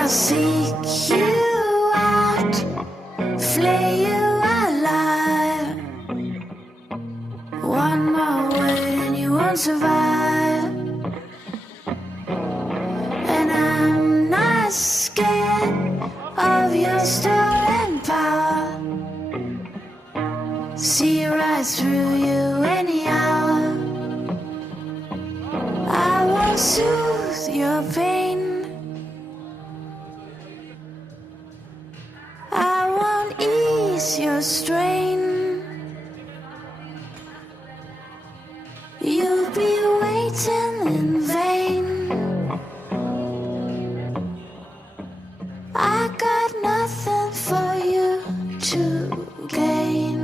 I seek you out, flay you alive. One more word and you won't survive. And I'm not scared of your stolen power. See right through you anyhow. I won't soothe your pain. I won't ease your strain. You'll be waiting in vain. I got nothing for you to gain.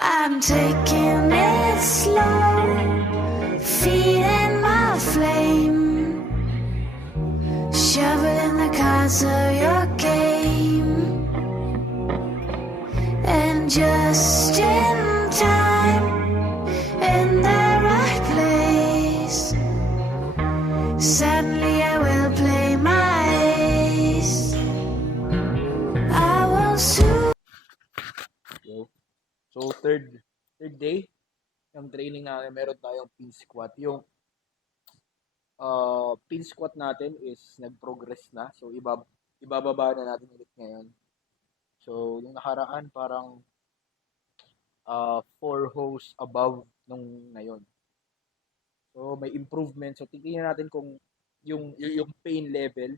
I'm taking it slow, feeding my flame, shoveling the cards of your game, and just in time, in the right place, suddenly I will play my ace. I won't soon. Yo. So, third day ng training natin, meron tayong pin squat. Yung pin squat natin is nag-progress na. So, ibababa na natin ulit ngayon. So, yung nakaraan parang 4 rows above nung ngayon. So, may improvement. So, tingnan natin kung yung pain level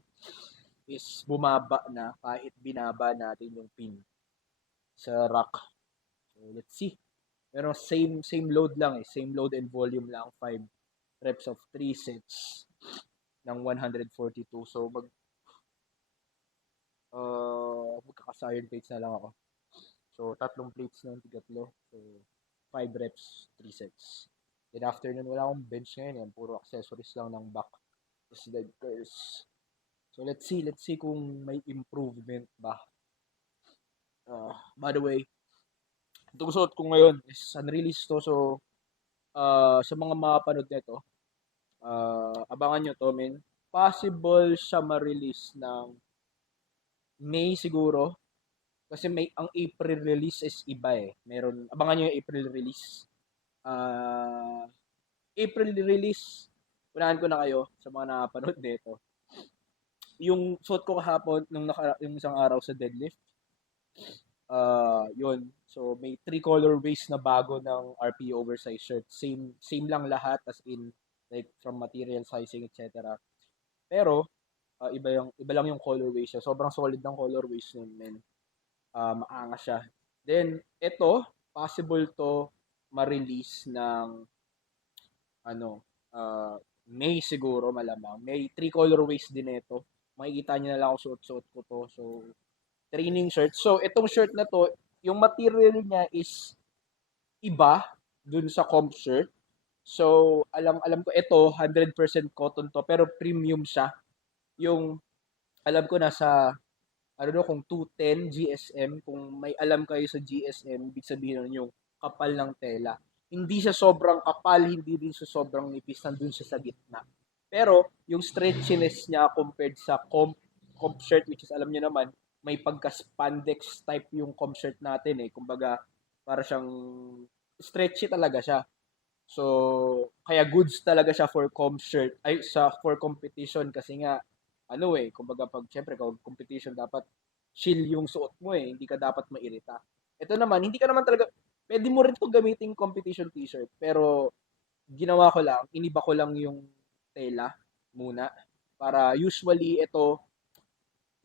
is bumaba na kahit binaba natin yung pin sa rack. So, let's see. Pero same load lang eh. Same load and volume lang. 5 reps of 3 sets ng 142. So, magkaka-iron plates na lang ako. So, 3 plates na, tigatlo. So, 5 reps, 3 sets. Then after nun, wala akong bench ngayon. Yan. Puro accessories lang ng back. Tapos leg curls. So, let's see kung may improvement ba. By the way, itong suot ko ngayon is unreleased to. So, sa mga mapanood nito, abangan nyo to, men. Possible siya ma-release ng May siguro. Kasi ang April release is iba eh. Abangan nyo yung April release. April release, unahan ko na kayo sa mga nakapanood nito. Yung suot ko kahapon, yung isang araw sa deadlift, yun. So, may 3 colorways na bago ng RP oversize shirt. Same lang lahat, as in, like, from material sizing, etc. Pero, iba lang yung colorways siya. Sobrang solid ng colorways nun, men. Maangas siya. Then, ito, possible to ma-release ng, May siguro, malamang. May 3 colorways din ito. Makikita nyo na lang ako suot-suot ko to. So, training shirt. So, itong shirt na to, yung material niya is iba dun sa comp shirt. So, alam ko ito, 100% cotton to, pero premium siya. Yung, alam ko nasa, kung 210 GSM, kung may alam kayo sa GSM, ibig sabihin nun yung kapal ng tela. Hindi siya sobrang kapal, hindi din siya sobrang nipis, nandun siya sa gitna. Pero, yung stretchiness niya compared sa comp shirt, which is alam niyo naman, may pagka-spandex type yung comp shirt natin eh. Kumbaga, para siyang stretchy talaga siya. So, kaya goods talaga siya for comp shirt, for competition kasi nga, kumbaga syempre, competition dapat chill yung suot mo eh, hindi ka dapat mairita. Ito naman, hindi ka naman talaga, Pwede mo rin 'to gamiting competition t-shirt, pero ginawa ko lang, iniba ko lang yung tela muna para usually ito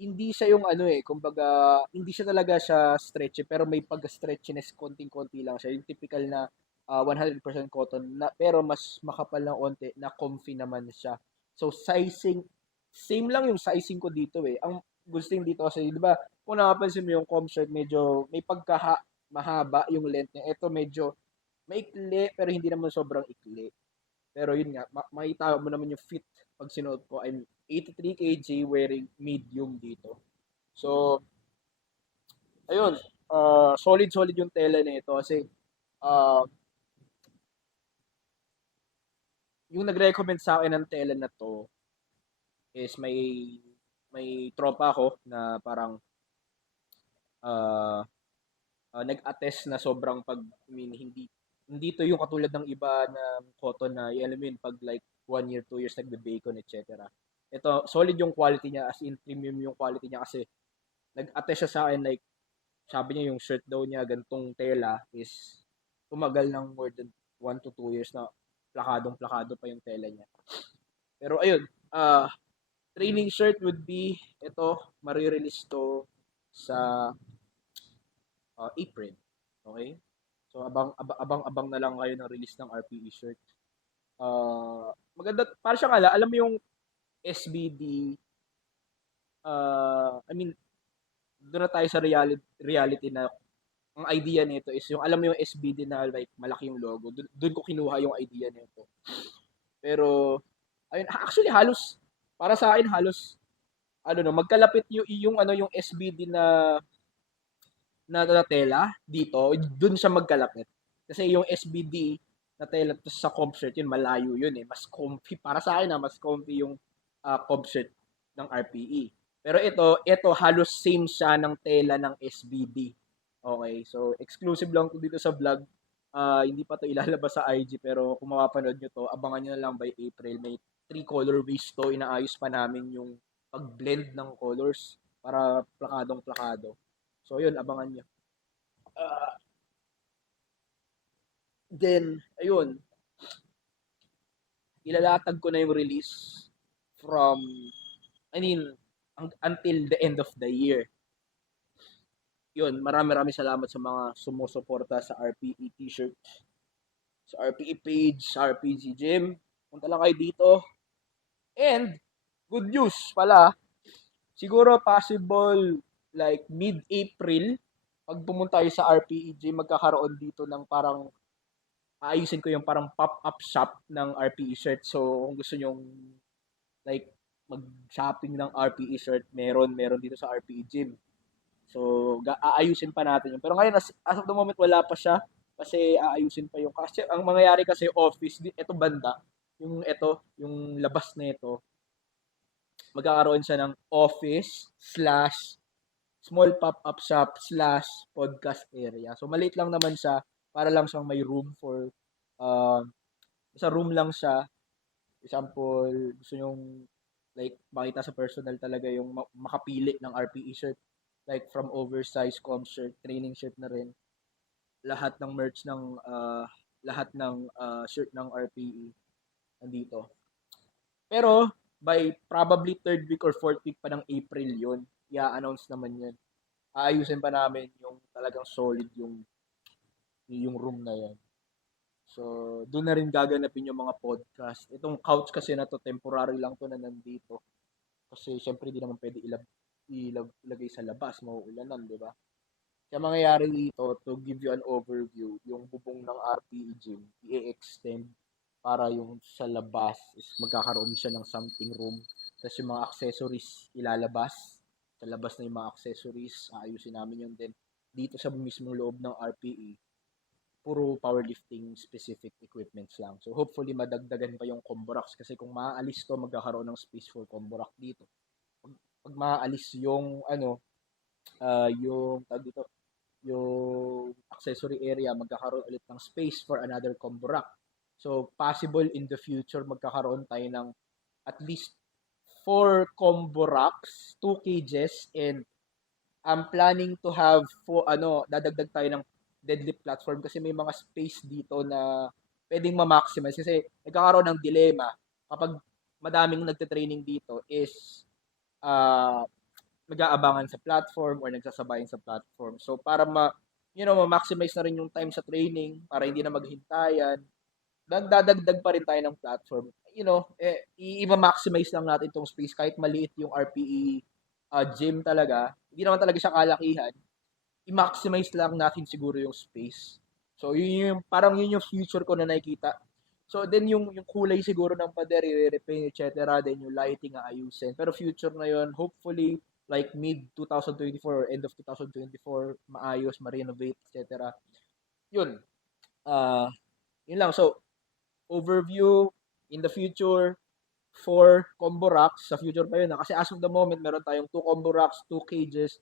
hindi siya yung ano eh, kumbaga hindi siya talaga siya stretchy pero may pag-stretchiness konting-konti lang siya. Yung typical na 100% cotton na pero mas makapal ng onte na comfy naman siya. So sizing same lang yung sizing ko dito eh. Ang gusto dito kasi 'di ba, kung napapansin mo yung com shirt medyo may mahaba yung length niya. Ito medyo maikli pero hindi naman sobrang ikli. Pero yun nga, makita mo naman yung fit pag sinuot ko. I'm 83 kg wearing medium dito. So, ayun, solid-solid yung tela nito kasi uh, yung nag-recommend sa akin ng tela na to is may tropa ko na parang uh, nag-attest na sobrang I mean, hindi to yung katulad ng iba na cotton na, alam mo yun, pag like 1 year, 2 years nagbe-bacon, etc. Ito, solid yung quality niya, as in premium yung quality niya kasi nag-attest siya sa akin, like, sabi niya yung shirt daw niya, gantong tela is tumagal ng more than 1 to 2 years na plakadong-plakado pa yung tela niya. Pero ayun, training shirt would be, ito, marirelease to sa April. Okay? So abang na lang kayo ng release ng RPE shirt. Maganda para siyang alam mo yung SBD, I mean doon na tayo sa reality na ang idea nito is yung alam mo yung SBD na like malaki yung logo. Doon ko kinuha yung idea nito. Pero ayun, actually halos para sa akin halos ano no, magkalapit yung ano yung SBD na tela dito, dun siya magkalapit. Kasi yung SBD na tela to sa comp shirt, yun malayo yun eh. Mas comfy. Para sa akin mas comfy yung comp shirt ng RPE. Pero ito halos same siya ng tela ng SBD. Okay, so exclusive lang to dito sa vlog. Hindi pa to ilalabas sa IG pero kung mapapanood nyo to, abangan nyo na lang by April. May 3 colorways to. Inaayos pa namin yung pag-blend ng colors para plakadong-plakado. So, yun, abangan nyo. Uh, then, ayun, ilalatag ko na yung release from, I mean, until the end of the year. Yun, marami salamat sa mga sumusuporta sa RPE t-shirt, sa RPE page, sa RPG Gym. Punta lang kayo dito. And, good news pala, siguro possible like mid-April, pag pumunta kayo sa RPEG, magkakaroon dito ng parang aayusin ko yung parang pop-up shop ng RPE shirt. So, kung gusto nyong like mag-shopping ng RPE shirt, meron dito sa RPE Gym. So, aayusin pa natin yun. Pero ngayon, as of the moment, wala pa siya kasi aayusin pa yung kasi ang mangyayari kasi office, ito banda, yung labas na ito, magkakaroon siya ng office / small pop-up shop / podcast area. So, maliit lang naman siya para lang siyang may room for, sa room lang siya. Example, gusto nyong like makita sa personal talaga yung makapili ng RPE shirt. Like from oversized com shirt, training shirt na rin. Lahat ng merch ng, lahat ng shirt ng RPE nandito. Pero, by probably 3rd week or 4th week pa ng April yun. I-announce naman yun. Aayusin pa namin yung talagang solid yung room na yan. So, doon na rin gaganapin yung mga podcast. Itong couch kasi na to, temporary lang to na nandito. Kasi syempre di naman pwede ilagay sa labas, mauulanan, di ba? Kaya mangyayari dito, to give you an overview, yung bubong ng RPE Gym, i-extend para yung sa labas is magkakaroon siya ng something room. Tapos yung mga accessories ilalabas. Sa labas na yung mga accessories, ayusin namin yun din. Dito sa mismong loob ng RPE, puro powerlifting specific equipments lang. So hopefully madagdagan pa yung combo racks kasi kung maaalis to, magkakaroon ng space for combo rack dito. Pag maaalis yung yung tag dito, yung accessory area, magkakaroon ulit ng space for another combo rack. So possible in the future magkakaroon tayo ng at least 4 combo racks, 2 cages, and I'm planning to have dadagdag tayo ng deadlift platform kasi may mga space dito na pwedeng ma-maximize kasi nagkakaroon ng dilema kapag madaming nagte-training dito is uh, nag-aabangan sa platform or nagsasabayan sa platform. So para ma-maximize na rin yung time sa training para hindi na maghintayan, dadagdag pa rin tayo ng platform. I-maximize lang natin itong space kahit maliit yung RPE gym talaga. Hindi naman talaga siya kalakihan. I-maximize lang natin siguro yung space. So parang yun yung future ko na nakikita. So then yung kulay siguro ng pader i-repaint etc. Then yung lighting aayusin. Pero future na yun, hopefully like mid 2024 or end of 2024 maayos, ma-renovate etc. Yun. Uh, Yun lang. So overview in the future, 4 combo racks. Sa future pa yun. Kasi as of the moment, meron tayong 2 combo racks, 2 cages,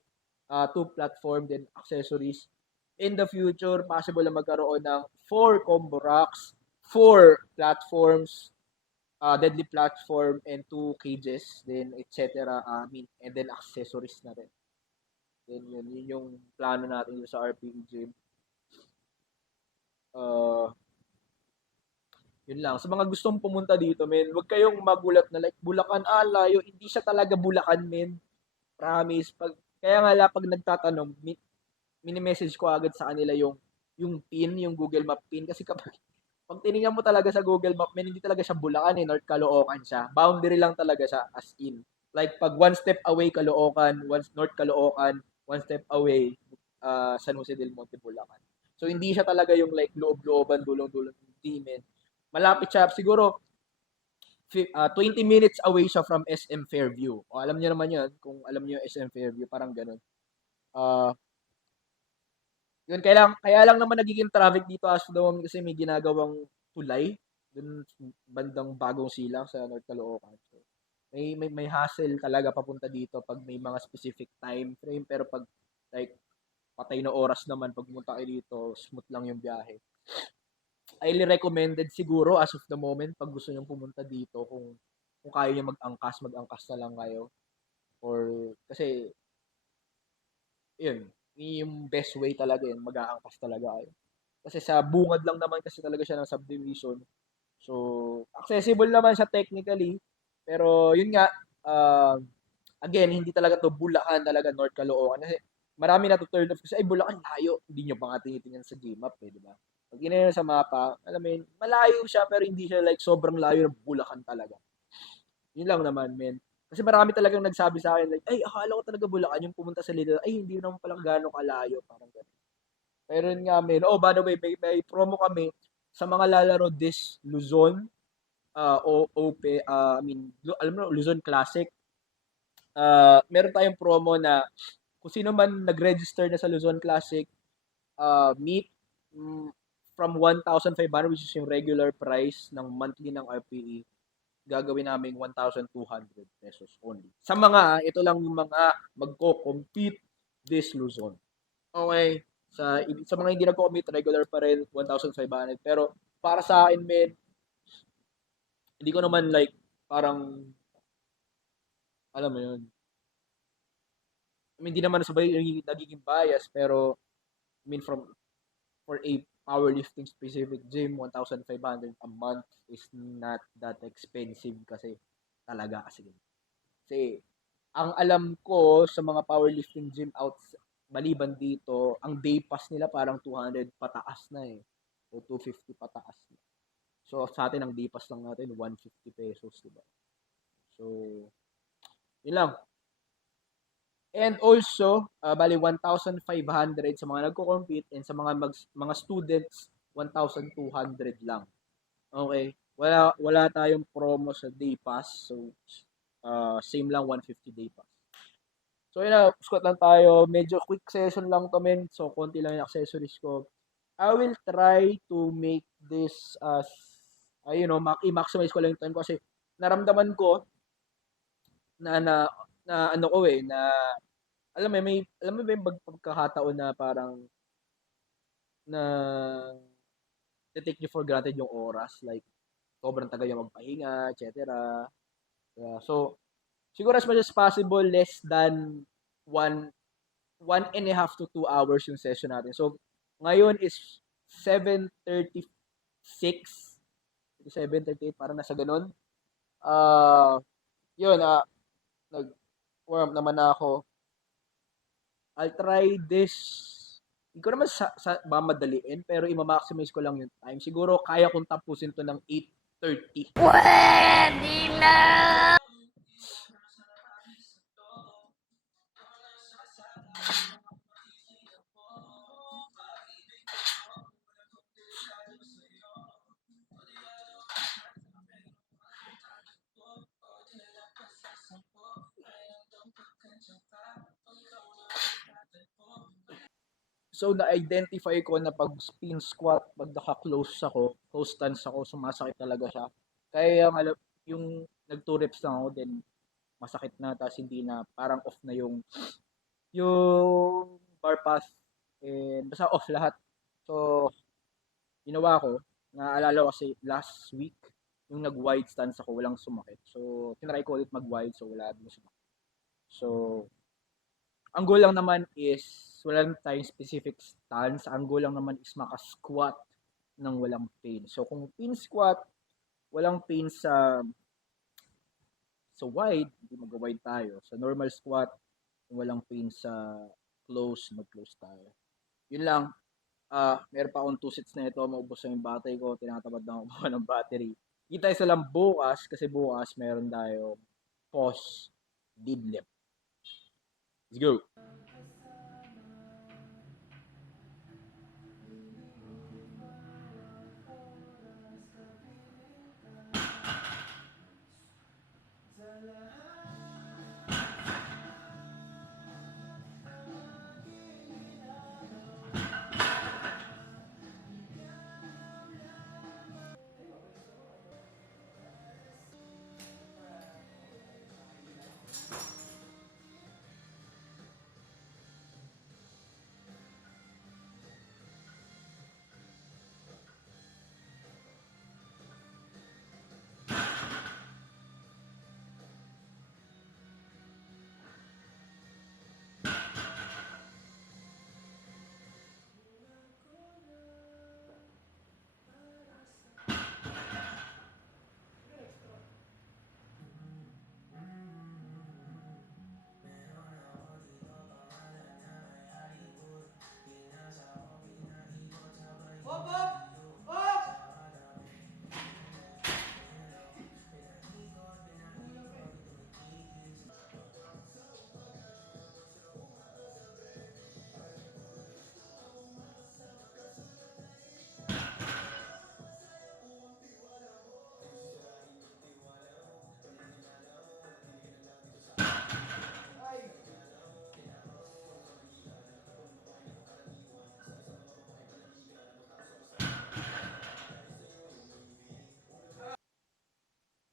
2 platform, then accessories. In the future, possible na magkaroon ng 4 combo racks, 4 platforms, deadly platform, and 2 cages, then etc. And then accessories na rin. Then yun yung plano natin dito sa RPG gym. Yun lang. Sa mga gustong pumunta dito, men, huwag kayong magulat na like, Bulacan, layo. Hindi siya talaga Bulacan, men. Promise. Kaya nga pag nagtatanong, mini-message ko agad sa kanila yung pin, yung Google Map pin. Kasi pag tinignan mo talaga sa Google Map, men, hindi talaga siya Bulacan, North Caloocan siya. Boundary lang talaga siya, as in. Like, pag 1 step away, Caloocan, North Caloocan, 1 step away, San Jose del Monte, Bulacan. So, hindi siya talaga yung like loob-looban, dulong-dulong. Hindi, men. Malapit siya, siguro 20 minutes away siya from SM Fairview. O, alam niyo naman yun, kung alam niyo yung SM Fairview, parang ganun. Yun, kaya lang naman nagiging traffic dito as the moment kasi may ginagawang tulay dun bandang Bagong Silang sa North Caloocan. So, may hassle talaga papunta dito pag may mga specific time frame, pero pag like patay na oras naman pag pumunta kayo dito, smooth lang yung biyahe. Highly recommended siguro as of the moment pag gusto niyo pumunta dito kung kaya niyo mag-angkas na lang kayo. Or kasi yun, yung best way talaga yun, mag-aangkas talaga kayo. Kasi sa bungad lang naman kasi talaga siya ng subdivision. So, accessible naman siya technically. Pero yun nga, again, hindi talaga to Bulacan talaga, North Caloocan. Kasi marami na to turn off kasi, ay, Bulacan, layo. Hindi nyo pa nga tinitingnan sa Gmap, di ba? Pag ginano sa mapa, alam mo yun, malayo siya pero hindi siya like sobrang layo ng Bulacan talaga. Yun lang naman, men. Kasi marami talagang nagsabi sa akin, like, ay, akala ko talaga Bulacan yung pumunta sa Lidl. Ay, hindi naman pala gano'ng kalayo. Parang gano'n. Pero yun nga, men. Oh, by the way, may promo kami sa mga lalaro this Luzon, alam mo, Luzon Classic. Meron tayong promo na kung sino man nag-register na sa Luzon Classic, meet from 1,500, which is yung regular price ng monthly ng RPE, gagawin namin 1,200 pesos only. Ito lang yung mga magko-compete this Luzon. Okay, sa mga hindi nagko-compete, regular pa rin, 1,500. Pero para sa akin, men, hindi ko naman like, parang, alam mo yun, hindi naman sabay nagiging bias, pero, for a powerlifting specific gym, 1,500 a month is not that expensive kasi talaga kasi. Kasi ang alam ko sa mga powerlifting gym out maliban dito, ang day pass nila parang 200 pataas na eh. O 250 pataas na. So sa atin ang day pass lang natin 150 pesos, diba? So yun lang. And also, bali 1,500 sa mga nagko-compete and sa mga students 1,200 lang. Okay? Wala tayong promo sa day pass. So same lang 150 day pass. So yun na, squat lang tayo. Medyo quick session lang to, men. So konti lang yung accessories ko. I will try to make this as i-maximize ko lang yung time ko kasi naramdaman ko na ano ko na alam mo may pagkakataon na parang na take nyo for granted yung oras, like sobrang tagal yung magpahinga, etc. So siguro as much as possible less than 1.5 to 2 hours yung session natin. So Ngayon is 7:36, 7:38, parang nasa ganun. Yun, nag-warm naman na ako. I'll try this. Hindi ko naman mamadaliin, pero i-maximize ko lang yung time. Siguro kaya kong tapusin to ng 8:30. So, na-identify ko na pag spin squat, pag naka-close ako, close stance ako, sumasakit talaga siya. Kaya yung nag 2 reps lang ako, then masakit na, tapos hindi na, parang off na yung bar path, and basta off lahat. So, ginawa ko, naalala ko kasi last week, yung nag-wide stance ako, walang sumakit. So, tinry ko ulit mag-wide, so wala din sumakit. So, ang goal lang naman is, wala tayong specific stance. Ang goal lang naman is maka-squat ng walang pain. So, kung pin squat, walang pain sa wide, hindi mag-wide tayo. Sa normal squat, kung walang pain sa close, mag-close tayo. Yun lang. Meron pa akong 2 sets na ito. Maubos na yung battery ko. Tinatamad na ako ng battery. Kita sa lang bukas, kasi bukas meron tayo pause deadlift. Let's go.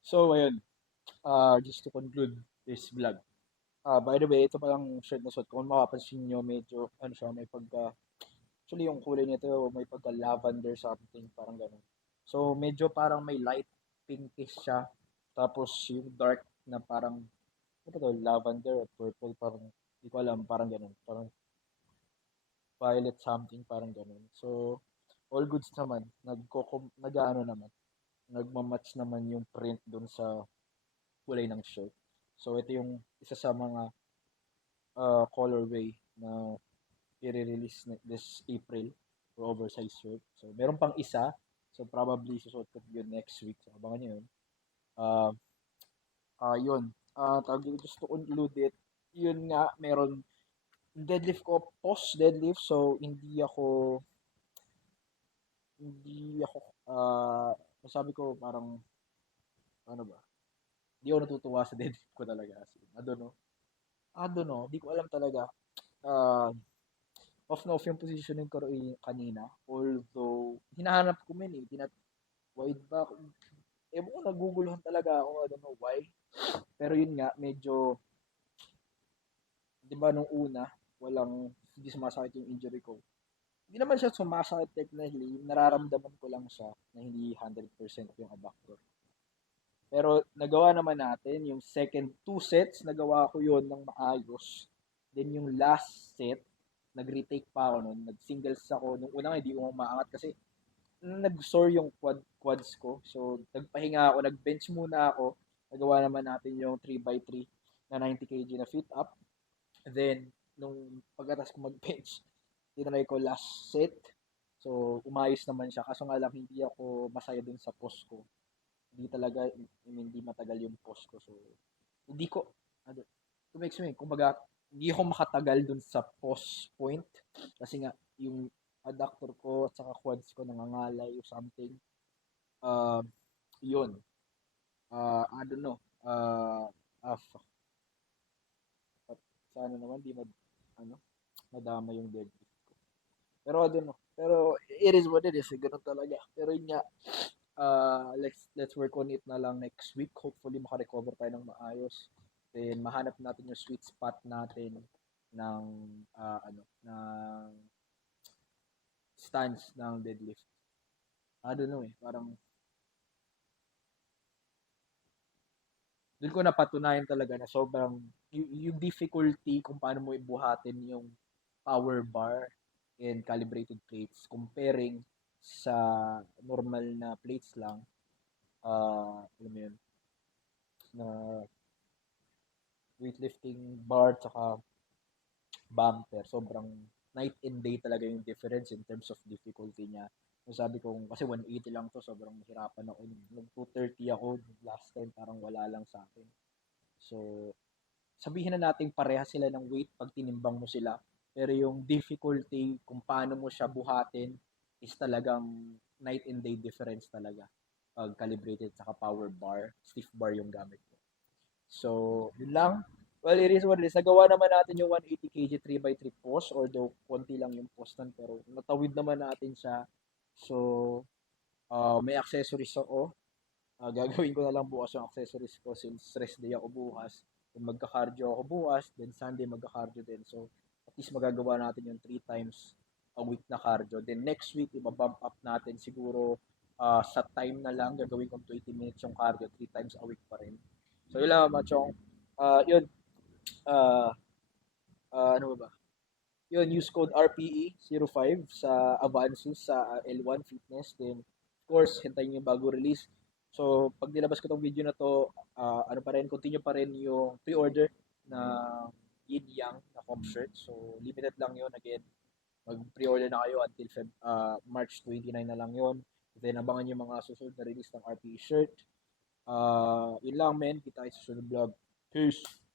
So, ayun. Just to conclude this vlog. By the way, ito palang shirt na suot ko. Kung makapansin nyo, medyo, ano siya, may pagka, actually yung kulay nito, may pagka lavender something, parang ganun. So, medyo parang may light pinkish siya. Tapos, yung dark na parang, ano ba to, lavender or purple, parang, hindi ko alam, parang ganun. Parang violet something, parang ganun. So, all goods naman. Nag-ano naman. Nagmamatch naman yung print dun sa kulay ng shirt. So, ito yung isa sa mga colorway na i-release this April for oversized shirt. So, meron pang isa. So, probably susuot ko yun next week. So, abangan nyo yun. Uh, yun. Just to conclude it, yun nga, meron deadlift ko, post deadlift. So, hindi ako, masabi ko parang, ano ba, hindi ako natutuwa sa deadlift ko talaga. I don't know. Di ko alam talaga. Uh, Off na off yung positioning ko kanina. Although, hinahanap ko min eh. Wide back. Ewan ko, naguguluhan talaga ako. I don't know why. Pero yun nga, medyo, di ba nung una, hindi sumasakit yung injury ko. Hindi naman siya sumasakit technically. Nararamdaman ko lang siya na hindi 100% yung abductor. Pero nagawa naman natin, yung second 2 sets, nagawa ko yon ng maayos. Then yung last set, nag-retake pa ako noon. Nag-singles ako. Nung una nga, hindi ko umaangat kasi nag-sore yung quads ko. So, nagpahinga ako. Nag-bench muna ako. Nagawa naman natin yung 3x3 na 90 kg na fit up. Then, nung pagkatas ko mag-bench, tinry ko last set. So, umayos naman siya. Kaso nga lang, hindi ako masaya dun sa post ko. Hindi talaga, hindi matagal yung post ko. So, hindi ko, ano, to make sense, kumbaga, hindi ako makatagal dun sa post point. Kasi nga, yung adductor ko at saka quads ko nangangalay or something. Uh, yun. I don't know. Fuck. Sana naman di ano, madama yung deadlift ko. Pero I don't know. Pero it is what it is. Ganun talaga. Pero yun nga, let's work on it na lang next week. Hopefully makarecover tayo ng maayos. Then mahanap natin yung sweet spot natin ng ng stance ng deadlift. I don't know parang doon ko napatunayan talaga na sobrang yung difficulty kung paano mo ibuhatin yung power bar and calibrated plates comparing sa normal na plates lang alam mo yun na weightlifting bar tsaka bumper sobrang night and day talaga yung difference in terms of difficulty niya. Sabi ko kasi 180 lang to sobrang mahirapan ako nag 230 ako last time parang wala lang sa akin. So sabihin na natin pareha sila ng weight pag tinimbang mo sila. Pero yung difficulty kung paano mo siya buhatin is talagang night and day difference talaga. Pag calibrated saka power bar, stiff bar yung gamit ko. So, yun lang. Well, it is what it is. Nagawa naman natin yung 180 kg 3x3 post, although konti lang yung postan, pero natawid naman natin siya. So, may accessories ako. Gagawin ko na lang bukas yung accessories ko since rest day ako bukas. Then magka-cardio ako bukas, then Sunday magka-cardio din. So, at least magagawa natin yung 3 times a week na cardio. Then next week, ibabump up natin siguro sa time na lang, gagawin kong 20 minutes yung cardio, 3 times a week pa rin. So, yun lang, Machong. Yun, uh, ano ba? Yun, use code RPE05 sa Avansus sa L1 Fitness. Then, of course, hintayin yung bago release. So, pag nilabas ko tong video na to, ano pa rin, continue pa rin yung pre-order na Yin Yang na comp shirt. So, limited lang yun. Again, mag-pre-order na kayo until March 29 na lang yun. Then, abangan yung mga susunod na release ng RPE shirt. Yun lang, men. Kita kayo sa susunod vlog. Peace!